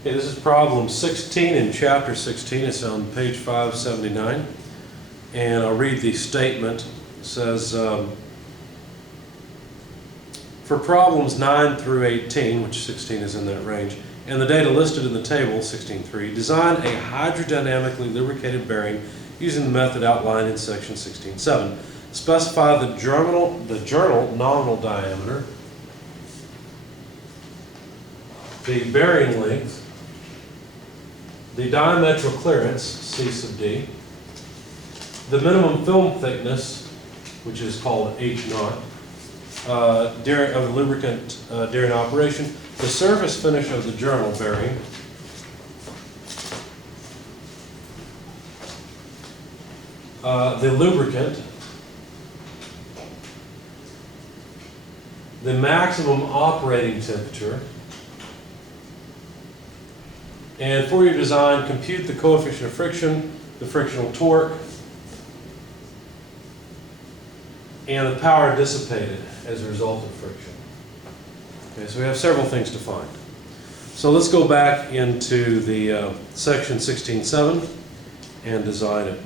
Okay, this is problem 16 in chapter 16. It's on page 579. And I'll read the statement. It says, for problems 9 through 18, which 16 is in that range, and the data listed in the table, 16.3, design a hydrodynamically lubricated bearing using the method outlined in section 16.7. Specify the journal nominal diameter, the bearing length, the diametral clearance, C sub D, the minimum film thickness, which is called H naught, of the lubricant during operation, the surface finish of the journal bearing, the lubricant, the maximum operating temperature, and for your design, compute the coefficient of friction, the frictional torque, and the power dissipated as a result of friction. Okay, so we have several things to find. So let's go back into the section 16.7 and design it.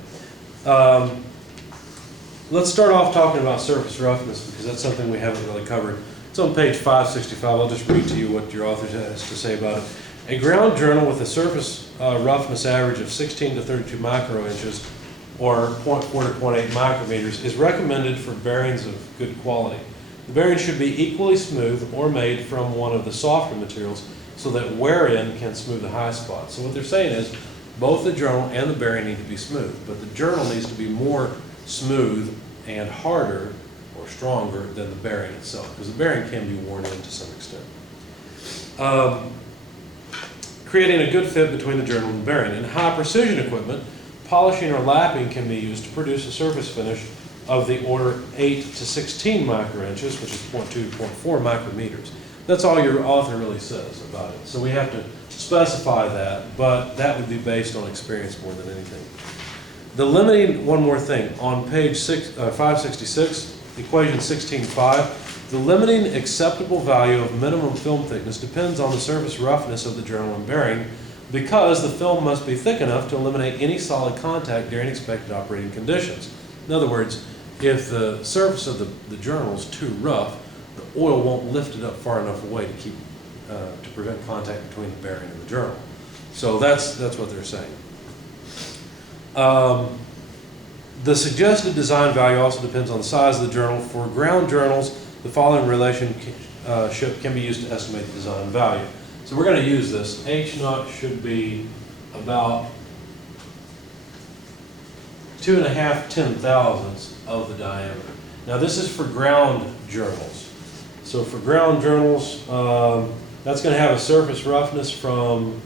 Let's start off talking about surface roughness because that's something we haven't really covered. It's on page 565. I'll just read to you what your author has to say about it. A ground journal with a surface roughness average of 16 to 32 microinches, or 0.4 to 0.8 micrometers, is recommended for bearings of good quality. The bearing should be equally smooth or made from one of the softer materials so that wear-in can smooth the high spots. So what they're saying is both the journal and the bearing need to be smooth, but the journal needs to be more smooth and harder or stronger than the bearing itself, because the bearing can be worn in to some extent. Creating a good fit between the journal and the bearing. In high precision equipment, polishing or lapping can be used to produce a surface finish of the order 8 to 16 microinches, which is 0.2 to 0.4 micrometers. That's all your author really says about it. So we have to specify that, but that would be based on experience more than anything. The limiting, one more thing, on page 566, equation 16.5, the limiting acceptable value of minimum film thickness depends on the surface roughness of the journal and bearing, because the film must be thick enough to eliminate any solid contact during expected operating conditions. In other words, if the surface of the journal is too rough, the oil won't lift it up far enough away to prevent contact between the bearing and the journal. So that's what they're saying. The suggested design value also depends on the size of the journal. For ground journals, the following relationship can be used to estimate the design value. So we're going to use this. H naught should be about 2.5 10,000ths of the diameter. Now this is for ground journals. So for ground journals, that's going to have a surface roughness from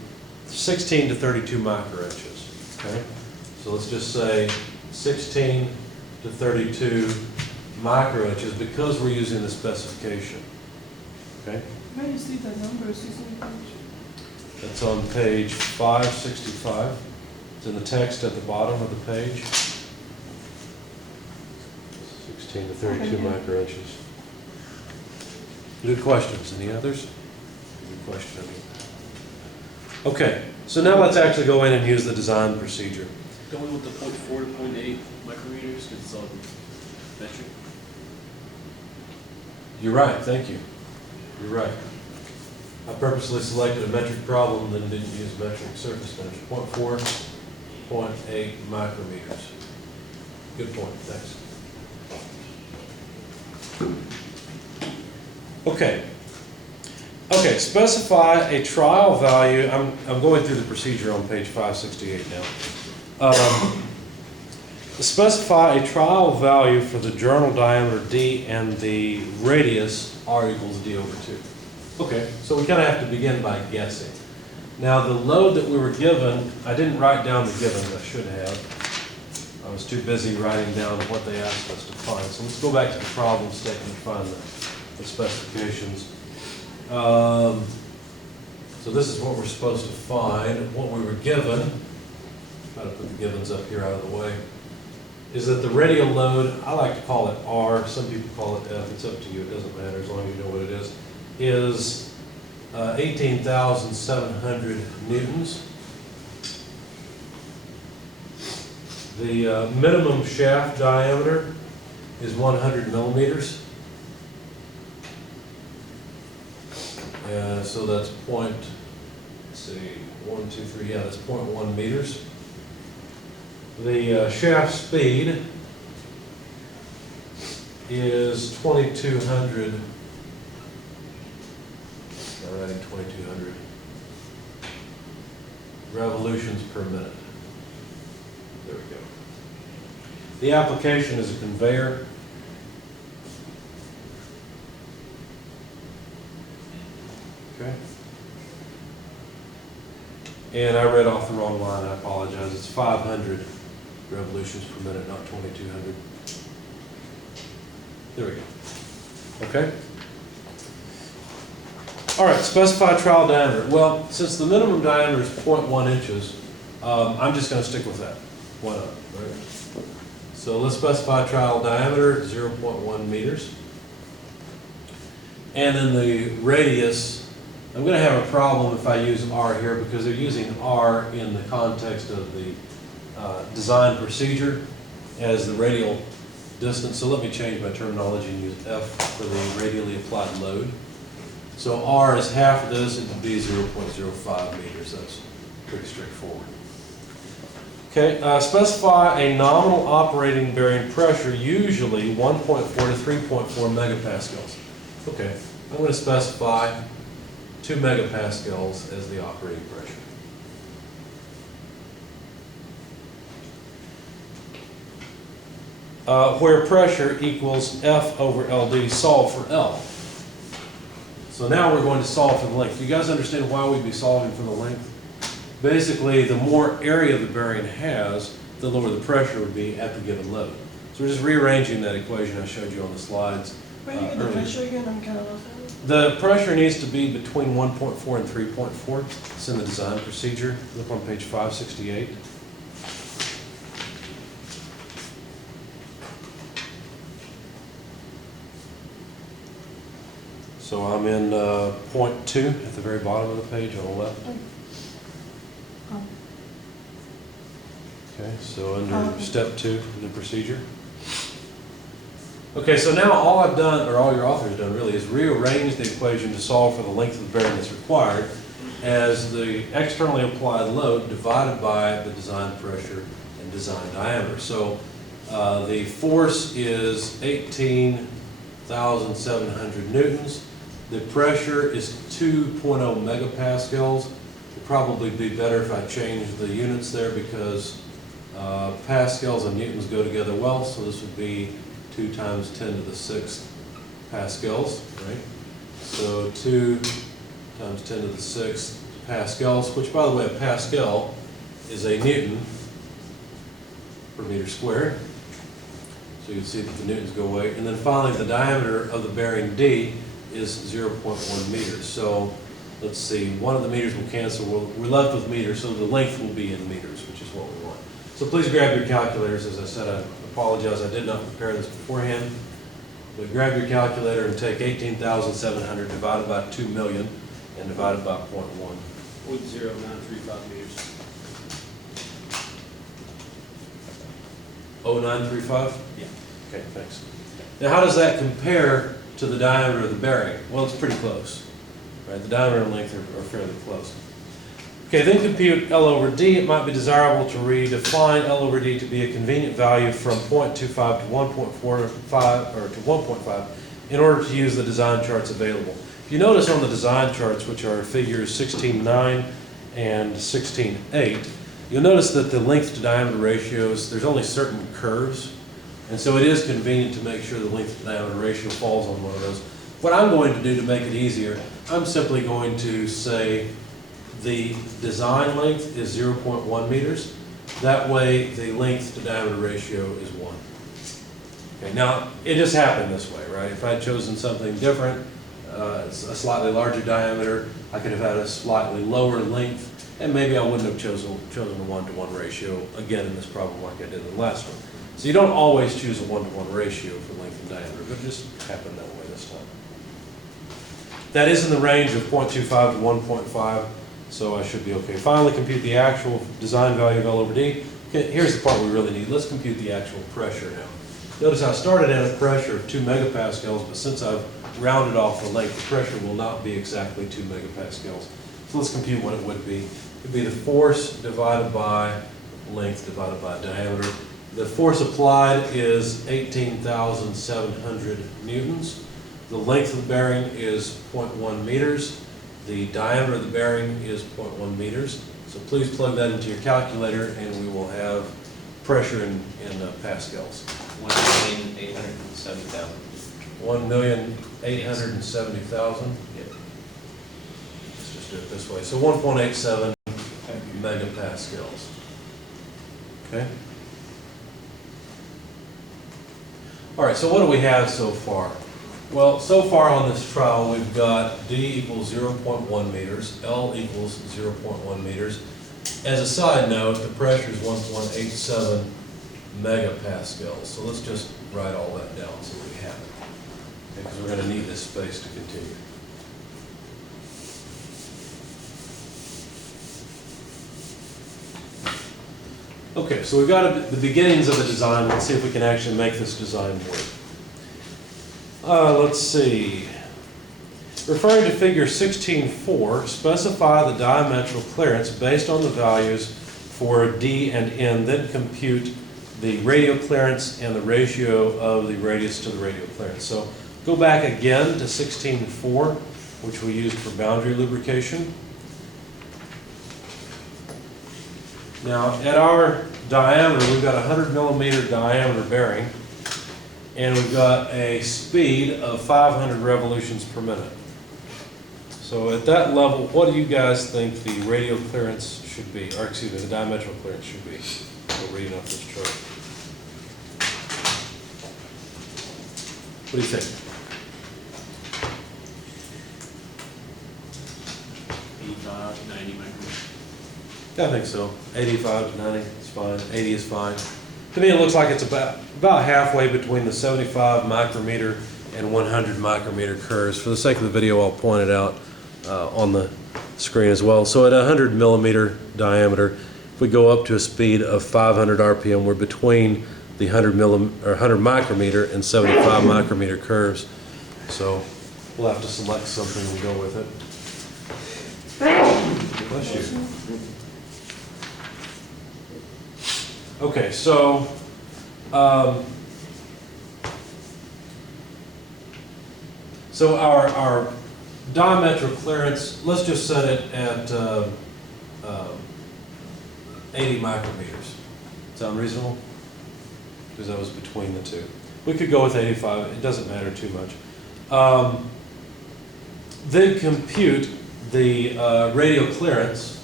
16 to 32 microinches. Okay? So let's just say 16 to 32 microinches because we're using the specification. Okay? Where do you see the numbers? That's on page 565. It's in the text at the bottom of the page. 16 to 32 microinches. Good questions. Any others? Good question. Okay, so now let's actually go in and use the design procedure. Going with the 0.4 to 0.8 micrometers because it's all metric. You're right, thank you. You're right. I purposely selected a metric problem and didn't use metric surface finish. 0.4, 0.8 micrometers. Good point, thanks. Okay. Okay, specify a trial value. I'm going through the procedure on page 568 now. Specify a trial value for the journal diameter D and the radius R equals D over 2. Okay, so we kind of have to begin by guessing. Now the load that we were given, I didn't write down the givens, I should have. I was too busy writing down what they asked us to find. So let's go back to the problem statement and find the specifications. So this is what we're supposed to find. What we were given, try to put the givens up here out of the way, is that the radial load, I like to call it R, some people call it F, it's up to you, it doesn't matter as long as you know what it is 18,700 newtons. The minimum shaft diameter is 100 millimeters. So that's point, let's see, 1, 2, 3, yeah, that's 0.1 meters. The shaft speed is 2,200, I'm writing 2,200 revolutions per minute. There we go. The application is a conveyor. Okay. And I read off the wrong line, I apologize. It's 500 revolutions per minute, not 2,200. There we go. Okay. All right, specify trial diameter. Well, since the minimum diameter is 0.1 inches, I'm just going to stick with that. Why not? Right? So let's specify trial diameter, 0.1 meters. And then the radius, I'm going to have a problem if I use R here because they're using R in the context of the design procedure as the radial distance. So let me change my terminology and use F for the radially applied load. So R is half of this, it would be 0.05 meters. That's pretty straightforward. Okay, specify a nominal operating bearing pressure, usually 1.4 to 3.4 megapascals. Okay, I'm going to specify 2 megapascals as the operating pressure. Where pressure equals F over LD, solve for L. So now we're going to solve for the length. Do you guys understand why we'd be solving for the length? Basically, the more area the bearing has, the lower the pressure would be at the given load. So we're just rearranging that equation I showed you on the slides. Where do you get the pressure again? I'm kind of lost on it. The pressure needs to be between 1.4 and 3.4. It's in the design procedure. Look on page 568. So I'm in point 2 at the very bottom of the page on the left. Oh. Okay, so under step 2 in the procedure. Okay, so now all I've done, or all your author's done really, is rearrange the equation to solve for the length of the bearing that's required as the externally applied load divided by the design pressure and design diameter. So the force is 18,700 newtons. The pressure is 2.0 megapascals. It'd probably be better if I changed the units there because pascals and newtons go together well, so this would be 2 times 10 to the 6th pascals, right? So 2 times 10 to the 6th pascals, which by the way, a pascal is a newton per meter squared. So you can see that the newtons go away. And then finally, the diameter of the bearing D is 0.1 meters. So let's see, one of the meters will cancel. We're left with meters, so the length will be in meters, which is what we want. So please grab your calculators. As I said, I apologize, I did not prepare this beforehand. But grab your calculator and take 18,700 divided by 2 million and divided by 0.1. 0.0935 meters. 0.935? Yeah. Okay, thanks. Now how does that compare to the diameter of the bearing? Well, it's pretty close, right? The diameter and length are fairly close. Okay, then compute L over D. It might be desirable to redefine L over D to be a convenient value from 0.25 to 1.45 or to 1.5 in order to use the design charts available. If you notice on the design charts, which are figures 16.9 and 16.8, you'll notice that the length to diameter ratios, there's only certain curves. And so it is convenient to make sure the length to diameter ratio falls on one of those. What I'm going to do to make it easier, I'm simply going to say the design length is 0.1 meters. That way the length to diameter ratio is 1. Okay, now it just happened this way, right? If I'd chosen something different, a slightly larger diameter, I could have had a slightly lower length, and maybe I wouldn't have chosen a 1-to-1 ratio again in this problem like I did in the last one. So you don't always choose a 1-to-1 ratio for length and diameter, but it just happened that way this time. That is in the range of 0.25 to 1.5, so I should be okay. Finally, compute the actual design value of L over D. Okay, here's the part we really need. Let's compute the actual pressure now. Notice I started at a pressure of 2 megapascals, but since I've rounded off the length, the pressure will not be exactly 2 megapascals. So let's compute what it would be. It would be the force divided by length divided by diameter. The force applied is 18,700 newtons. The length of the bearing is 0.1 meters. The diameter of the bearing is 0.1 meters. So please plug that into your calculator and we will have pressure in pascals. 1,870,000. 1,870,000. Yep. Let's just do it this way. So 1.87 megapascals. Okay. All right, so what do we have so far? Well, so far on this trial, we've got D equals 0.1 meters, L equals 0.1 meters. As a side note, the pressure is 1.87 megapascals. So let's just write all that down so we have it. Because we're going to need this space to continue. Okay, so we've got the beginnings of the design. Let's see if we can actually make this design work. Let's see. Referring to figure 16.4, specify the diametral clearance based on the values for D and N, then compute the radial clearance and the ratio of the radius to the radial clearance. So go back again to 16.4, which we used for boundary lubrication. Now, at our diameter, we've got a 100 millimeter diameter bearing, and we've got a speed of 500 revolutions per minute. So at that level, what do you guys think the radial clearance should be, or excuse me, the diametral clearance should be? We're reading off this chart. What do you think? 85, 90 micrometers. I think so. 85 to 90 is fine. 80 is fine. To me, it looks like it's about halfway between the 75 micrometer and 100 micrometer curves. For the sake of the video, I'll point it out on the screen as well. So at 100 millimeter diameter, if we go up to a speed of 500 RPM, we're between the 100 micrometer and 75 micrometer curves. So we'll have to select something and go with it. Bless you. Okay, so our diametric clearance, let's just set it at 80 micrometers. Sound reasonable? Because that was between the two. We could go with 85, it doesn't matter too much. Then compute the radial clearance,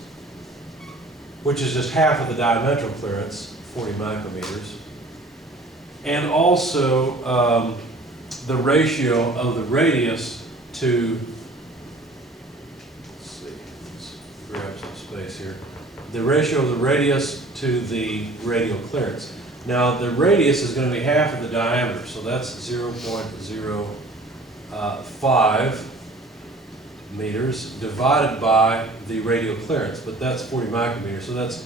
which is just half of the diametral clearance, 40 micrometers, and also the ratio of the radius to, let's see, let's grab some space here, the ratio of the radius to the radial clearance. Now the radius is going to be half of the diameter, so that's 0.05 meters divided by the radial clearance, but that's 40 micrometers, so that's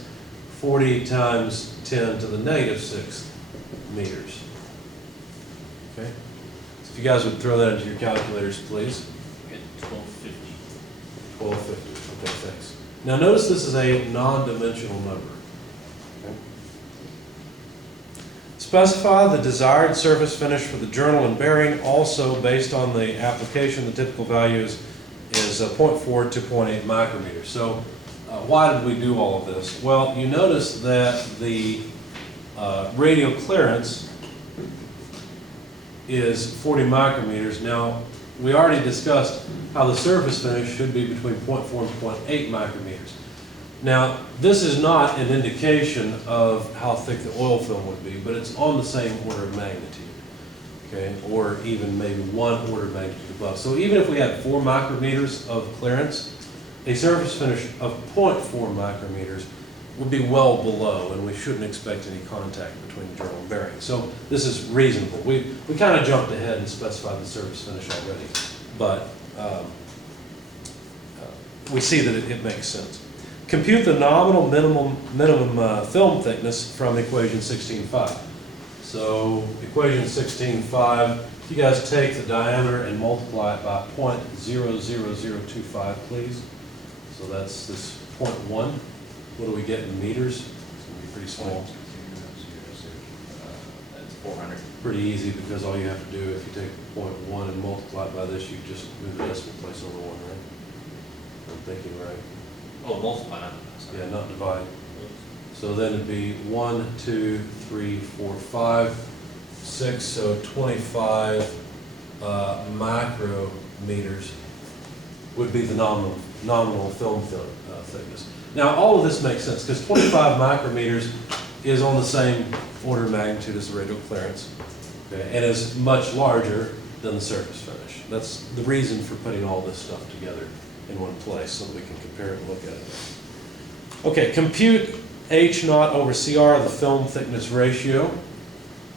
40 times 10 to the negative 6 meters. Okay? So if you guys would throw that into your calculators, please. We get 1250. 1250. Okay, thanks. Now notice this is a non-dimensional number. Okay? Specify the desired surface finish for the journal and bearing. Also, based on the application, the typical value is 0.4 to 0.8 micrometers. So why did we do all of this? Well, you notice that the radial clearance is 40 micrometers. Now, we already discussed how the surface finish should be between 0.4 and 0.8 micrometers. Now, this is not an indication of how thick the oil film would be, but it's on the same order of magnitude, okay, or even maybe 1 order of magnitude above. So even if we had 4 micrometers of clearance, a surface finish of 0.4 micrometers would be well below, and we shouldn't expect any contact between the journal and bearing. So this is reasonable. We kind of jumped ahead and specified the surface finish already, but we see that it makes sense. Compute the nominal minimum film thickness from equation 16.5. So equation 16.5, you guys take the diameter and multiply it by 0.00025, please. So that's this 0.1. What do we get in meters? It's going to be pretty small. That's 400. Pretty easy, because all you have to do, if you take 0.1 and multiply it by this, you just move the decimal place over one, right? I'm thinking right. Oh, multiply, not. Yeah, not divide. So then it'd be 1, 2, 3, 4, 5, 6, so 25 micrometers would be the nominal film thickness. Now, all of this makes sense, because 25 micrometers is on the same order of magnitude as the radial clearance, okay, and is much larger than the surface finish. That's the reason for putting all this stuff together in one place, so that we can compare it and look at it. Okay, compute H naught over CR, the film thickness ratio.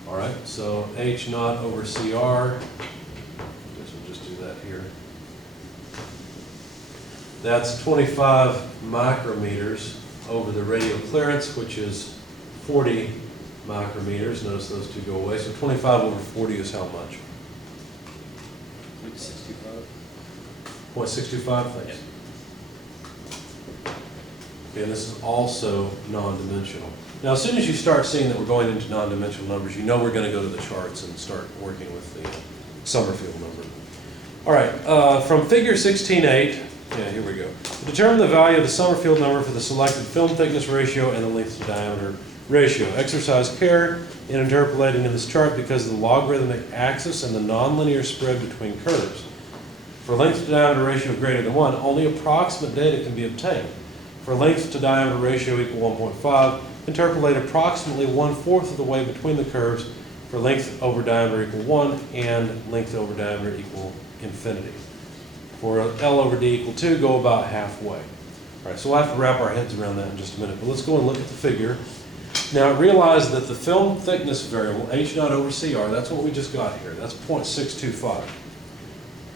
All right, so H naught over CR, I guess we'll just do that here. That's 25 micrometers over the radial clearance, which is 40 micrometers. Notice those two go away. So 25 over 40 is how much? 0.625. 0.625, thanks. Okay, and this is also non-dimensional. Now, as soon as you start seeing that we're going into non-dimensional numbers, you know we're going to go to the charts and start working with the Sommerfeld number. All right, from figure 16.8, yeah, here we go. Determine the value of the Sommerfeld number for the selected film thickness ratio and the length to diameter ratio. Exercise care in interpolating in this chart because of the logarithmic axis and the nonlinear spread between curves. For length to diameter ratio greater than 1, only approximate data can be obtained. For length to diameter ratio equal 1.5, interpolate approximately 1/4 of the way between the curves for length over diameter equal 1 and length over diameter equal infinity. For L over D equal 2, go about halfway. All right, so we'll have to wrap our heads around that in just a minute, but let's go and look at the figure. Now realize that the film thickness variable, H naught over CR, that's what we just got here. That's 0.625.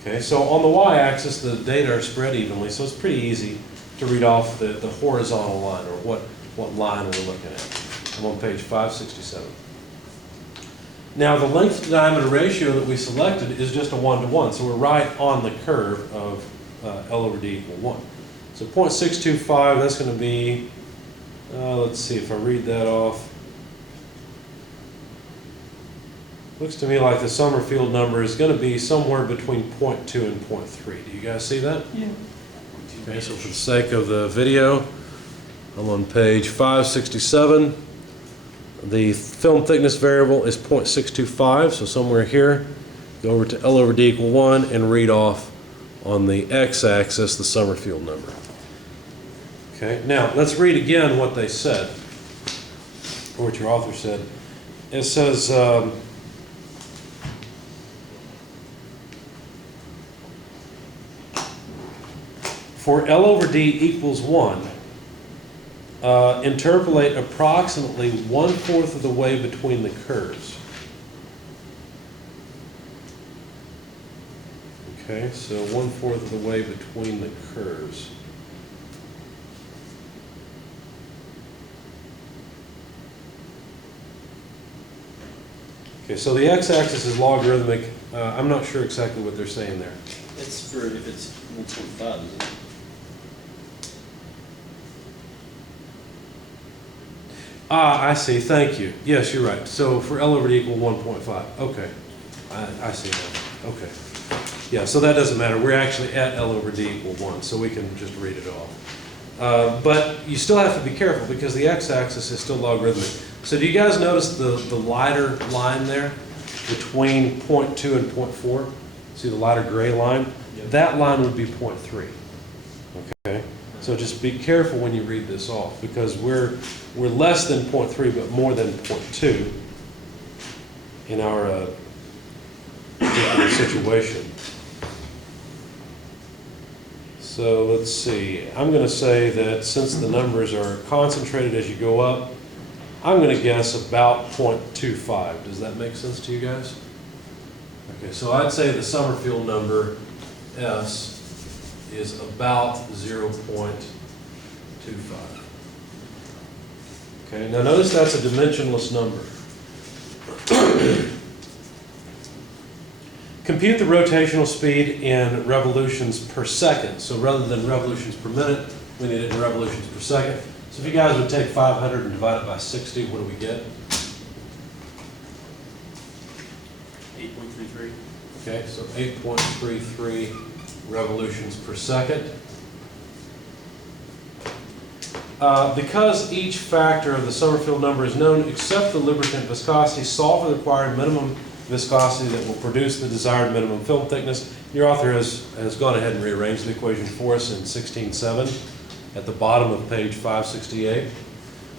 Okay, so on the y-axis, the data are spread evenly, so it's pretty easy to read off the horizontal line, or what line we're looking at. I'm on page 567. Now, the length to diameter ratio that we selected is just a 1-to-1, so we're right on the curve of L over D equal 1. So 0.625, that's going to be, let's see if I read that off. Looks to me like the Sommerfeld number is going to be somewhere between 0.2 and 0.3. Do you guys see that? Yeah. Okay, so for the sake of the video, I'm on page 567. The film thickness variable is 0.625, so somewhere here. Go over to L over D equal 1 and read off on the x-axis the Sommerfeld number. Okay, now let's read again what they said, or what your author said. It says, for L over D equals 1, interpolate approximately 1/4 of the way between the curves. Okay, so 1/4 of the way between the curves. Okay, so the x-axis is logarithmic. I'm not sure exactly what they're saying there. It's for if it's 1.5, isn't it? Ah, I see. Thank you. Yes, you're right. So for L over D equal 1.5. Okay. I see now. Okay. Yeah, so that doesn't matter. We're actually at L over D equal 1, so we can just read it off. But you still have to be careful because the x-axis is still logarithmic. So do you guys notice the lighter line there between 0.2 and 0.4? See the lighter gray line? Yep. That line would be 0.3. Okay? So just be careful when you read this off because we're less than 0.3 but more than 0.2 in our particular situation. So let's see. I'm going to say that since the numbers are concentrated as you go up, I'm going to guess about 0.25. Does that make sense to you guys? Okay, so I'd say the Sommerfeld number S is about 0.25. Okay, now notice that's a dimensionless number. Compute the rotational speed in revolutions per second. So rather than revolutions per minute, we need it in revolutions per second. So if you guys would take 500 and divide it by 60, what do we get? 8.33. Okay, so 8.33 revolutions per second. Because each factor of the Sommerfeld number is known except the lubricant viscosity, solve for the required minimum viscosity that will produce the desired minimum film thickness. Your author has gone ahead and rearranged the equation for us in 16.7 at the bottom of page 568.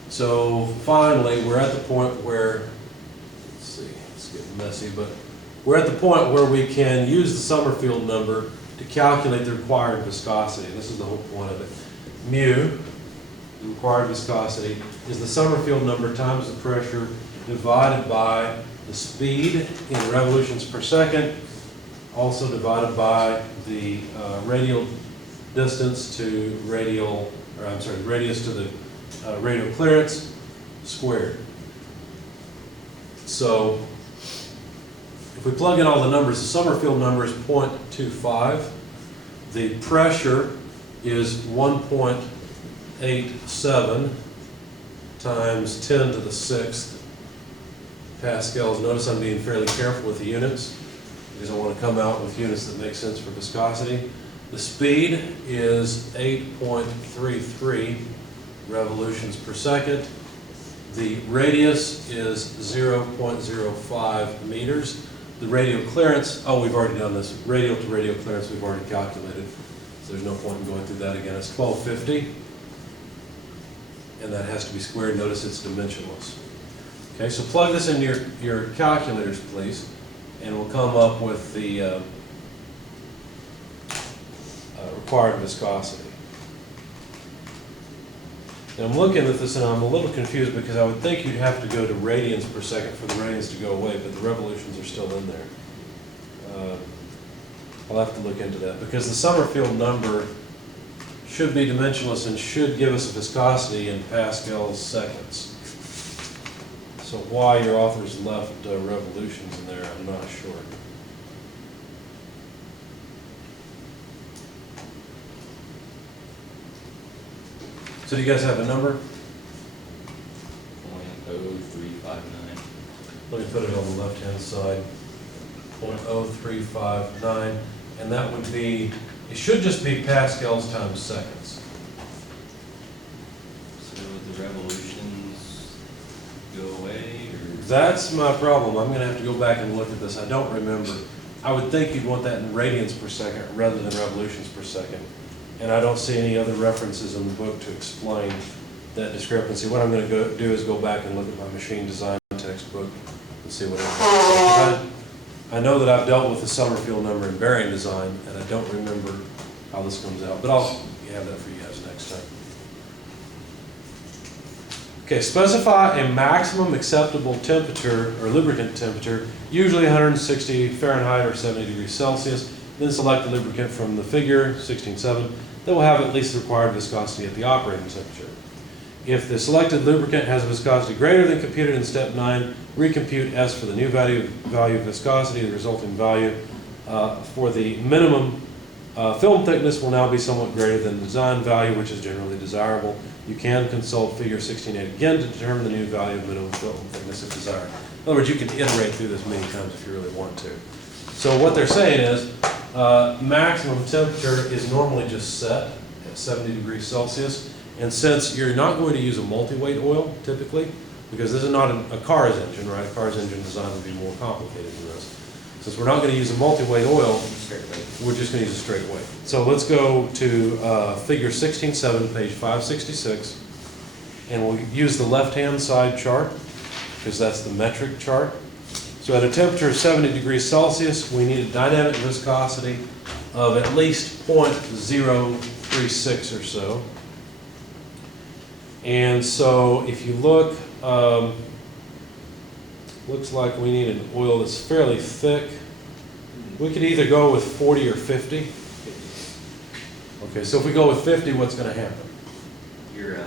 So finally, we're at the point where, let's see, it's getting messy, but we're at the point where we can use the Sommerfeld number to calculate the required viscosity. This is the whole point of it. Mu, the required viscosity, is the Sommerfeld number times the pressure divided by the speed in revolutions per second, also divided by the radial distance to radial, or I'm sorry, radius to the radial clearance squared. So if we plug in all the numbers, the Sommerfeld number is 0.25. The pressure is 1.87 times 10 to the 6th pascals. Notice I'm being fairly careful with the units because I want to come out with units that make sense for viscosity. The speed is 8.33 revolutions per second. The radius is 0.05 meters. The radial clearance, oh, we've already done this. Radial to radial clearance we've already calculated, so there's no point in going through that again. It's 1250, and that has to be squared. Notice it's dimensionless. Okay, so plug this in your calculators, please, and we'll come up with the required viscosity. And I'm looking at this and I'm a little confused because I would think you'd have to go to radians per second for the radians to go away, but the revolutions are still in there. I'll have to look into that because the Sommerfeld number should be dimensionless and should give us a viscosity in pascals seconds. So why your authors left revolutions in there, I'm not sure. So do you guys have a number? 0.0359. Let me put it on the left-hand side. 0.0359, and that would be, it should just be pascals times seconds. So would the revolutions go away, or? That's my problem. I'm going to have to go back and look at this. I don't remember. I would think you'd want that in radians per second rather than revolutions per second. And I don't see any other references in the book to explain that discrepancy. What I'm going to do is go back and look at my machine design textbook and see what it is. I know that I've dealt with the Sommerfeld number in bearing design, and I don't remember how this comes out. But I'll have that for you guys next time. Okay, specify a maximum acceptable temperature or lubricant temperature, usually 160 Fahrenheit or 70 degrees Celsius. Then select the lubricant from the figure, 16.7, that will have at least the required viscosity at the operating temperature. If the selected lubricant has a viscosity greater than computed in step 9, recompute S for the new value of viscosity. The resulting value for the minimum film thickness will now be somewhat greater than the design value, which is generally desirable. You can consult figure 16.8 again to determine the new value of minimum film thickness if desired. In other words, you can iterate through this many times if you really want to. So what they're saying is maximum temperature is normally just set at 70 degrees Celsius. And since you're not going to use a multi-weight oil typically, because this is not a car's engine, right? A car's engine design would be more complicated than this. Since we're not going to use a multi-weight oil, we're just going to use a straight weight. So let's go to figure 16.7, page 566, and we'll use the left-hand side chart because that's the metric chart. So at a temperature of 70 degrees Celsius, we need a dynamic viscosity of at least 0.036 or so. And so if you look, looks like we need an oil that's fairly thick. We could either go with 40 or 50. Okay, so if we go with 50, what's going to happen? Your,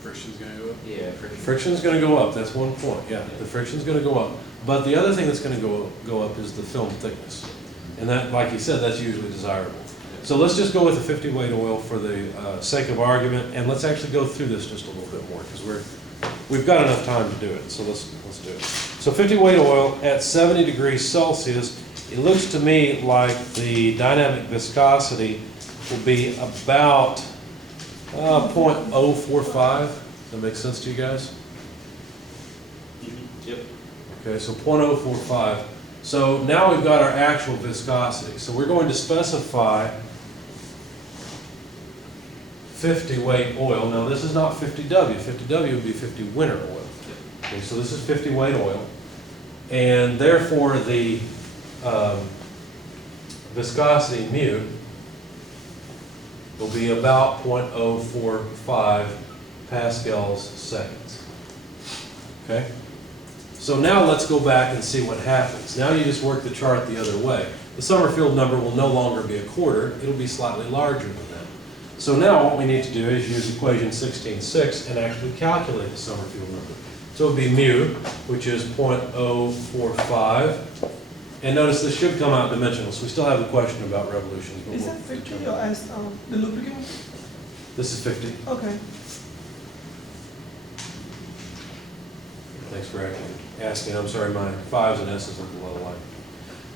Friction's gonna go up. yeah, friction. Friction's going to go up, that's one point, yeah, the friction's going to go up. But the other thing that's going to go up is the film thickness. And that, like you said, that's usually desirable. So let's just go with the 50 weight oil for the sake of argument, and let's actually go through this just a little bit more, because we've got enough time to do it, so let's do it. So 50 weight oil at 70 degrees Celsius, it looks to me like the dynamic viscosity will be about 0.045. Does that make sense to you guys? Yep. Okay, so 0.045. So now we've got our actual viscosity. So we're going to specify 50 weight oil. Now this is not 50W. 50W would be 50 winter oil. Okay, so this is 50 weight oil. And therefore the viscosity mu will be about 0.045 pascals seconds. Okay? So now let's go back and see what happens. Now you just work the chart the other way. The Sommerfeld number will no longer be a quarter, it'll be slightly larger than that. So now what we need to do is use equation 16.6 and actually calculate the Sommerfeld number. So it would be mu, which is 0.045. And notice this should come out dimensional, so we still have the question about revolutions. But Is that 50 or as the lubricant? This is 50. Okay. Thanks for asking. I'm sorry, my 5's and S's are below the line.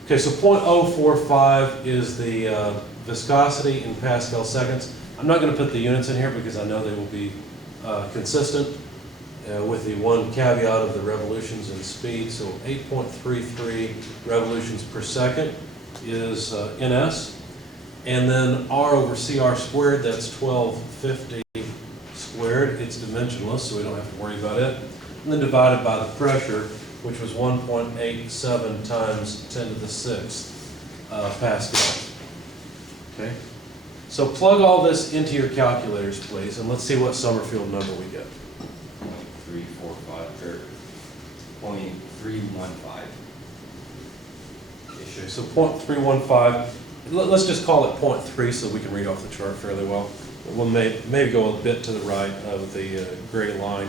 Okay, so 0.045 is the viscosity in Pascal seconds. I'm not going to put the units in here because I know they will be consistent with the one caveat of the revolutions in speed. So 8.33 revolutions per second is NS. And then R over CR squared, that's 1250 squared. It's dimensionless, so we don't have to worry about it. And then divided by the pressure, which was 1.87 times 10 to the 6th pascals. Okay? So plug all this into your calculators, please, and let's see what Sommerfeld number we get. 0.345 or 0.315. Okay, so 0.315. Let's just call it 0.3 so we can read off the chart fairly well. We'll maybe go a bit to the right of the gray line.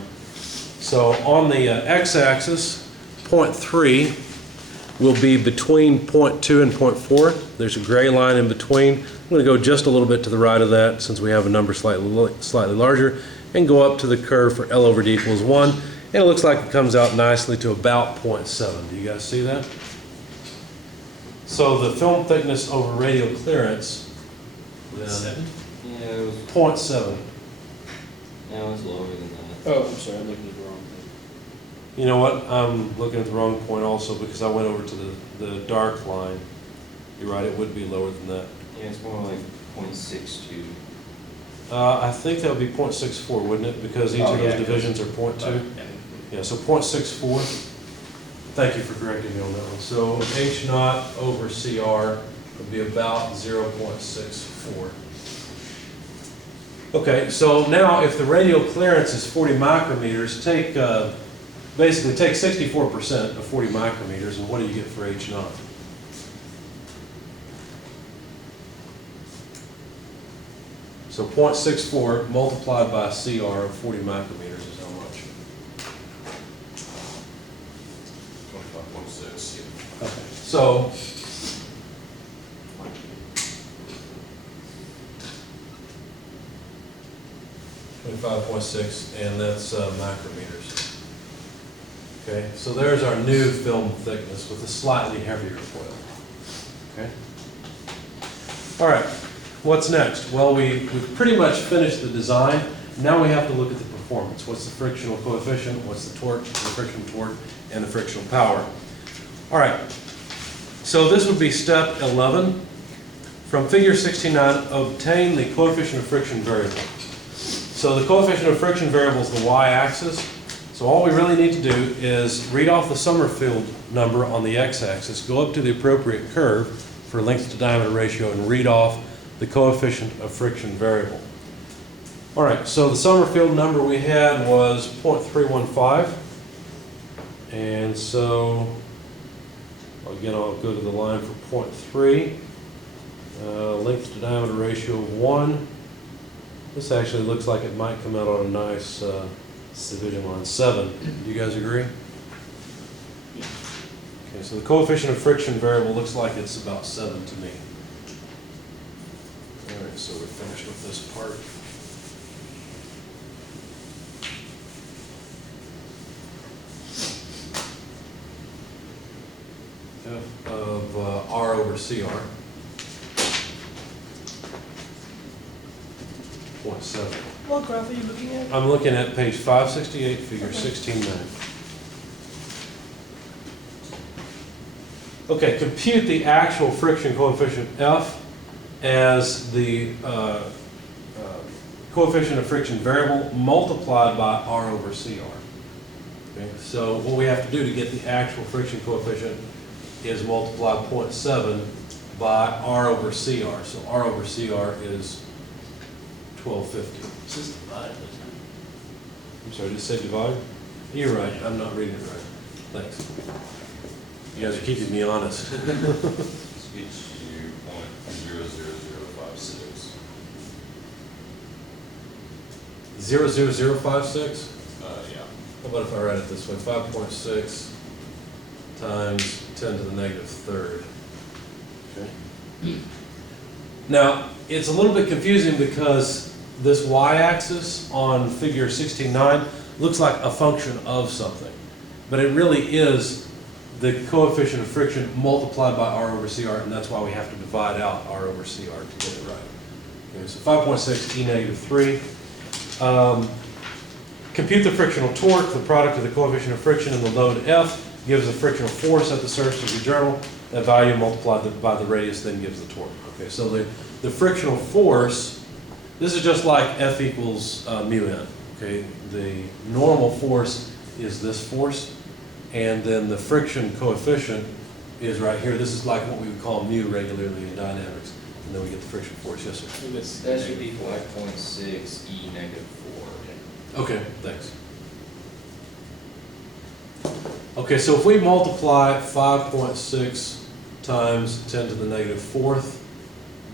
So on the x-axis, 0.3 will be between 0.2 and 0.4. There's a gray line in between. I'm going to go just a little bit to the right of that since we have a number slightly larger, and go up to the curve for L over D equals 1. And it looks like it comes out nicely to about 0.7. Do you guys see that? So the film thickness over radial clearance, then 7? Yeah, it was, 0.7. no, it was lower than that. Oh, I'm sorry, I'm looking at the wrong thing. You know what? I'm looking at the wrong point also because I went over to the dark line. You're right, it would be lower than that. Yeah, it's more like 0.62. I think that would be 0.64, wouldn't it? Because each of those yeah, divisions are 0.2. Yeah, so 0.64. Thank you for correcting me on that one. So H naught over CR would be about 0.64. Okay, so now if the radial clearance is 40 micrometers, basically take 64% of 40 micrometers, and what do you get for H naught? So 0.64 multiplied by CR of 40 micrometers is how much? 25.6. Okay, so .6, and that's micrometers. Okay, so there's our new film thickness with a slightly heavier foil. Okay. All right, what's next? Well, we've pretty much finished the design. Now we have to look at the performance. What's the frictional coefficient? What's the torque, the frictional torque, and the frictional power? All right, so this would be step 11. From figure 69, obtain the coefficient of friction variable. So the coefficient of friction variable is the y-axis. So all we really need to do is read off the Sommerfeld number on the x-axis, go up to the appropriate curve for length to diameter ratio, and read off the coefficient of friction variable. All right, so the Sommerfeld number we had was 0.315. And so, again, I'll go to the line for 0.3. Length to diameter ratio of 1. This actually looks like it might come out on a nice division line 7. Do you guys agree? Okay, so the coefficient of friction variable looks like it's about 7 to me. All right, so we're finished with this part. F of R over CR. 0.7. What graph are you looking at? I'm looking at page 568, figure 16.9. Okay, compute the actual friction coefficient F as the coefficient of friction variable multiplied by R over CR. Okay, so what we have to do to get the actual friction coefficient is multiply 0.7 by R over CR. So R over CR is 1250. This is divided, isn't I'm sorry, did it say divide? You're right, I'm not reading it right. Thanks. You guys are keeping me honest. This gets you 0.00056. 0.00056? Yeah. How about if I write it this way, 5.6 times 10 to the negative third. Okay. Now, it's a little bit confusing because this y-axis on figure 16.9 looks like a function of something, but it really is the coefficient of friction multiplied by R over CR, and that's why we have to divide out R over CR to get it right. Okay, so 5.6 e negative 3. Compute the frictional torque. The product of the coefficient of friction and the load F gives the frictional force at the surface of the journal. That value multiplied by the radius then gives the torque. Okay, so the frictional force, this is just like F equals mu n. Okay, the normal force is this force, and then the friction coefficient is right here. This is like what we would call mu regularly in dynamics, and then we get the friction force. Yes, sir. That should be 5.6 E negative 4. Okay, thanks. Okay, so if we multiply 5.6 times 10 to the negative fourth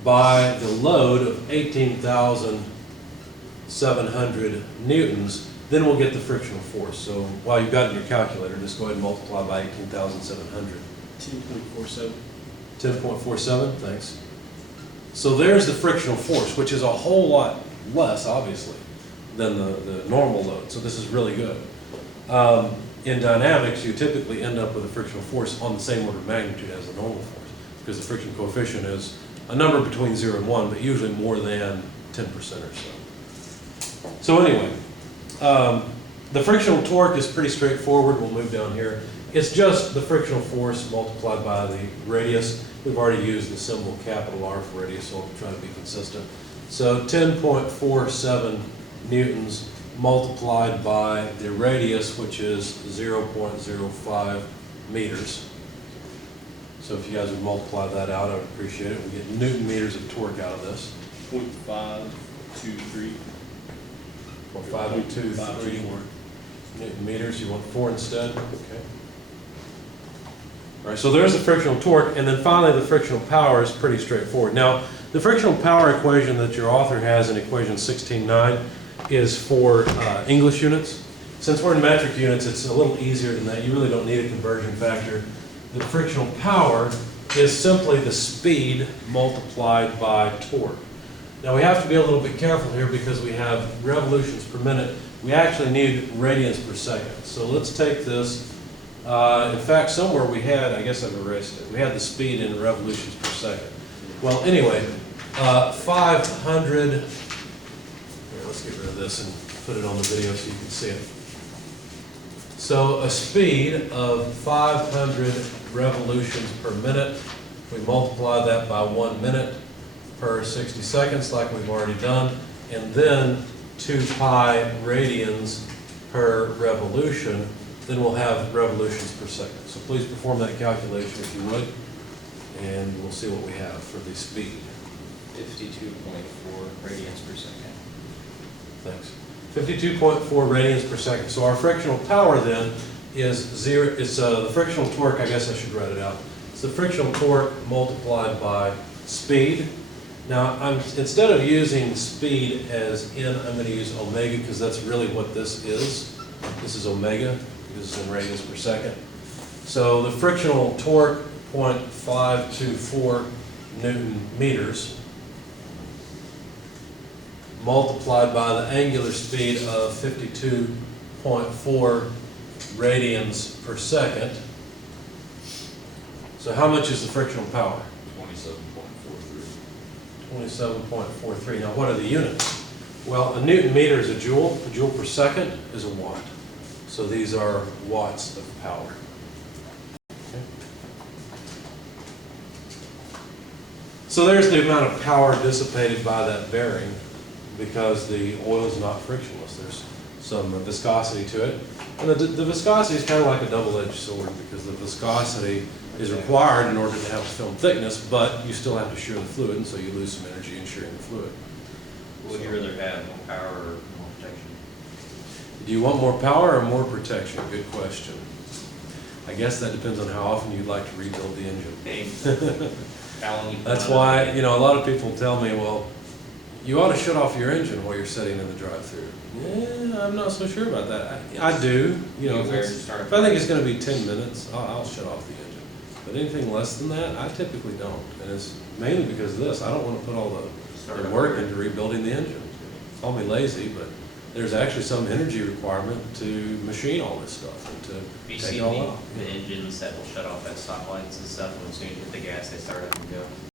by the load of 18,700 newtons, then we'll get the frictional force. So while you've got it in your calculator, just go ahead and multiply by 18,700. 10.47. 10.47, thanks. So there's the frictional force, which is a whole lot less, obviously, than the normal load. So this is really good. In dynamics, you typically end up with a frictional force on the same order of magnitude as the normal force, because the friction coefficient is a number between 0 and 1, but usually more than 10% or so. So anyway, the frictional torque is pretty straightforward. We'll move down here. It's just the frictional force multiplied by the radius. We've already used the symbol capital R for radius, so I'll try to be consistent. So 10.47 newtons multiplied by the radius, which is 0.05 meters. So if you guys would multiply that out, I would appreciate it. We get newton meters of torque out of this. 0.523. 0.523 newton meters. You want 4 instead? Okay. All right, so there's the frictional torque, and then finally the frictional power is pretty straightforward. Now, the frictional power equation that your author has in equation 16.9 is for English units. Since we're in metric units, it's a little easier than that. You really don't need a conversion factor. The frictional power is simply the speed multiplied by torque. Now we have to be a little bit careful here because we have revolutions per minute. We actually need radians per second. So let's take this. In fact, somewhere we had, I guess I've erased it, we had the speed in revolutions per second. Well, anyway, 500, here, let's get rid of this and put it on the video so you can see it. So a speed of 500 revolutions per minute, we multiply that by 1 minute per 60 seconds like we've already done, and then 2 pi radians per revolution, then we'll have revolutions per second. So please perform that calculation if you would, and we'll see what we have for the speed. 52.4 radians per second. Thanks. 52.4 radians per second. So our frictional power then is the frictional torque, I guess I should write it out. It's the frictional torque multiplied by speed. Now, instead of using speed as N, I'm going to use omega because that's really what this is. This is omega, this is in radians per second. So the frictional torque, 0.524 Newton meters, multiplied by the angular speed of 52.4 radians per second. So how much is the frictional power? 27.43. Now what are the units? Well, a Newton meter is a joule per second is a watt. So these are watts of power. Okay. So there's the amount of power dissipated by that bearing because the oil is not frictionless. There's some viscosity to it. And the viscosity is kind of like a double-edged sword because the viscosity is required in order to have film thickness, but you still have to shear the fluid, and so you lose some energy in shearing the fluid. Would you rather have more power or more protection? Do you want more power or more protection? Good question. I guess that depends on how often you'd like to rebuild the engine. How long you That's why, a lot of people tell me, well, you ought to shut off your engine while you're sitting in the drive-through. Yeah, I'm not so sure about that. I do, if I think it's going to be 10 minutes, I'll shut off the engine. But anything less than that, I typically don't. And it's mainly because of this. I don't want to put all the work into rebuilding the engine. Call me lazy, but there's actually some energy requirement to machine all this stuff and to You take see it all out. the engines that will shut off at stoplights and stuff, when as soon as you hit the gas, they start up and go.